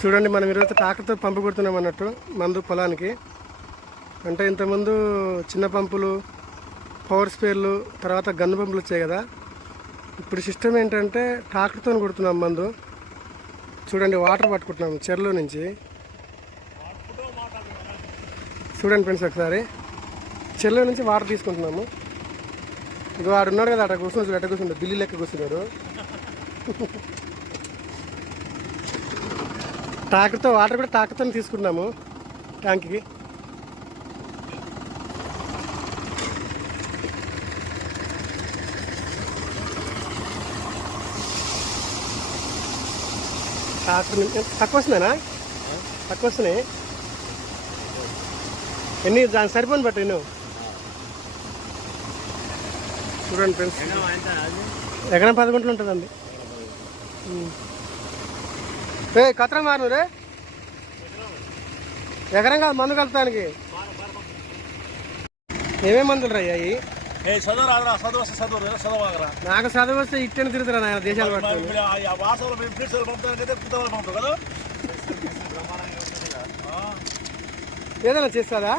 చూడండి, మనం ఈరోజు ట్రాక్టర్తో పంపు కొడుతున్నాం అన్నట్టు మందు పొలానికి. అంటే ఇంతకుముందు చిన్న పంపులు, పవర్ స్పేర్లు, తర్వాత గన్ను పంపులు వచ్చాయి కదా. ఇప్పుడు సిస్టమ్ ఏంటంటే ట్రాక్టర్తో కొడుతున్నాం మందు. చూడండి, వాటర్ పట్టుకుంటున్నాం చెరువులో నుంచి. చూడండి ఫ్రెండ్స్, ఒకసారి చెరువులో నుంచి వాటర్ తీసుకుంటున్నాము. ఇక వాడు ఉన్నాడు కదా, అట్లా కూర్చుని ఎట్ట కూర్చుంటాడు, బిల్లు లెక్క కూర్చున్నాడు. ట్రాక్టర్తో వాటర్ కూడా ట్రాక్టర్తో తీసుకున్నాము ట్యాంక్కి. ట్రాక్టర్ తక్కువ వస్తుందేనా? తక్కువ వస్తున్నాయి. ఎన్ని దానికి సరిపోని బట్టి ఎన్నో. చూడండి ఫ్రెండ్స్, ఎకరం 10 గుంటలు ఉంటుందండి. కత్రం మారు రే, ఎకరం కాదు మందు కలుపుతానికి. ఏమేమి మందులు రా అయ్యి? నాకు చదువు వస్తే ఇట్టని తిరుగుతారా నాయన దేశాలు పట్టుకొని. ఏదైనా చేస్తుందా?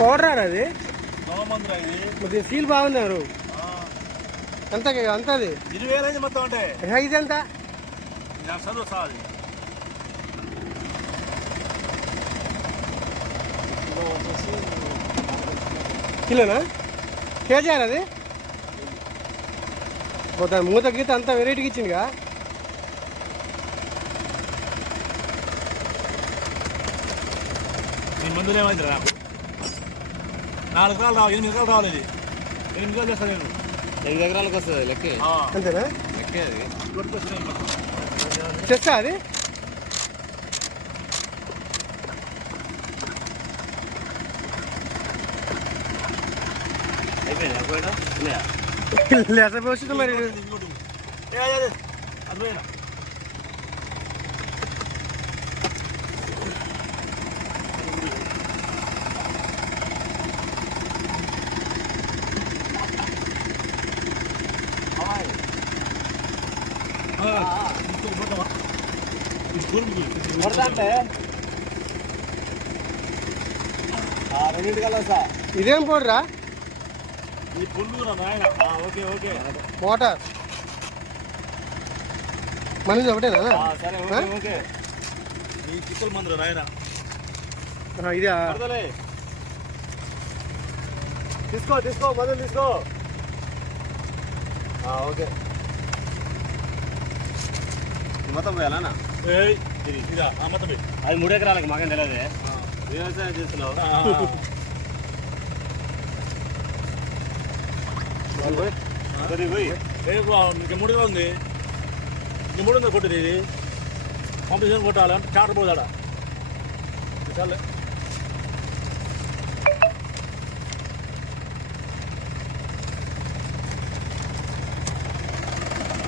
పౌడర్ రాడు అది. సీల్ బాగుంది. ఎవరు ఎంత అంత? అది 20,000 మొత్తం. అంటే ఇది ఎంత? కిలోనా? కేజీ అది? దాని మూత గీత అంతా వెరైటీకి ఇచ్చిందిగా. మందులు ఏమైంది నాకు 4 ఎకరాలు రావాలి, 8 ఎకరాలు రావాలి. ఇది 8 ఎకరాలు చేస్తాను నేను. 8 ఎకరాలకు వస్తుంది లెక్కే. అంతేనా? లెక్కే అది చేస్తా అది. లేకపోతే మరి ఇదేం పోడురా? ఈ పుల్లు నాయన. Okay okay. మోటార్ మనది ఒకటేనా? సరే ఓకే. ఈ చిక్కుల మందులు నాయన. ఇదా? తీసుకో తీసుకో, మందులు తీసుకో. ఓకే. మొత్తం పోయాలనా? ఇదా మొత్తం. అది 3 ఎకరాలకి మాకేం తెలియదు. వ్యవసాయం చేస్తున్నావు. ఇంకా 3 ఉంది. ఇంక 3 ఉంది కొట్టింది. ఇది పంపించుకొని కొట్టాలి అంటే చాటర్ పోదాడా. చాలే.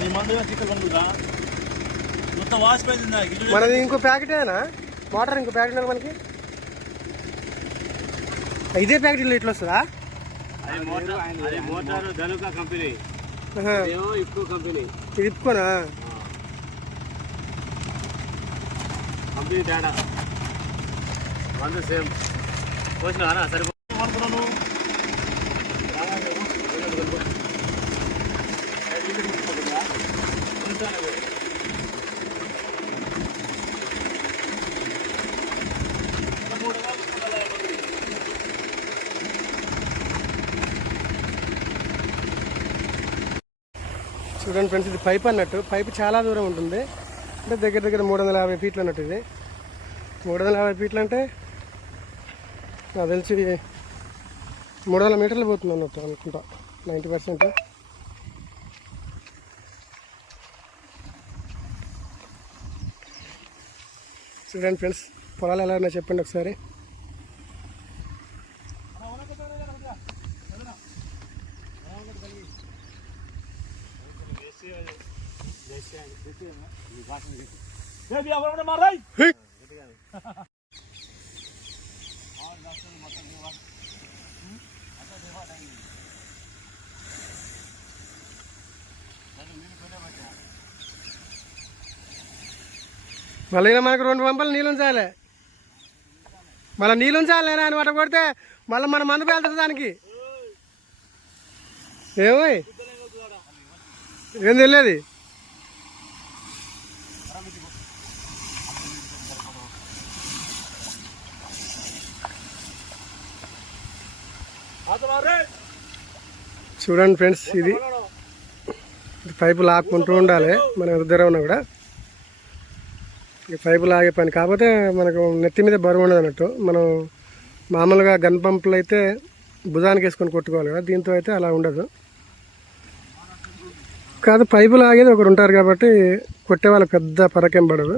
నీ మందు చిక్కలు పండుగ మొత్తం వాసిపోయింది. మనది ఇంకో ప్యాకెటేనా మోటార్? ఇంకో ప్యాకెట్ మనకి ఇదే ప్యాకెట్ ఇట్లా వస్తుందా? Motor Dhanuka company, IFFCO company. ఇది ఇప్పుకోనా? కంపెనీ తేడా, మందు సేమ్. పోసినా సరిపో. చూడండి ఫ్రెండ్స్, ఇది పైప్ అన్నట్టు. పైపు చాలా దూరం ఉంటుంది. అంటే దగ్గర దగ్గర 350 ఫీట్లు అన్నట్టు. ఇది 350 ఫీట్లు అంటే నాకు తెలిసి 300 మీటర్లు పోతుంది అన్నట్టు అనుకుంటా, 90%. చూడండి ఫ్రెండ్స్, పొలాలు ఎలా ఉన్నాయో చెప్పండి ఒకసారి. మళ్ళీ మనకు 2 పంపలు నీళ్ళు ఉంచాలి, మళ్ళీ నీళ్ళు ఉంచాలి నేను అని వాట కొడితే మళ్ళీ మన మందు పేలుతుంది దానికి. ఏమో ఏం తెలియదు. చూడండి ఫ్రెండ్స్, ఇది పైపు లాక్కుంటూ ఉండాలి మన దగ్గర ఉన్నా కూడా. ఈ పైపు లాగే పని కాకపోతే మనకు నెత్తి మీద బరువు ఉండదు అన్నట్టు. మనం మామూలుగా గన్ పంపులు అయితే భుజానికి వేసుకొని కొట్టుకోవాలి కదా, దీంతో అయితే అలా ఉండదు. కాదు పైపు లాగేది ఒకరు ఉంటారు కాబట్టి కొట్టే వాళ్ళకి పెద్ద పరకేం పడదు,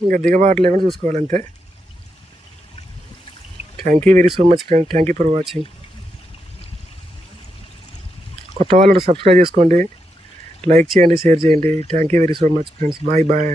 ఇంకా దిగబాటు లేకుండా చూసుకోవాలి అంతే. Thank you very so much friends, thank you for watching. కొత్త వాళ్ళు సబ్స్క్రైబ్ చేసుకోండి, లైక్ చేయండి, షేర్ చేయండి. Thank you very so much friends, bye bye.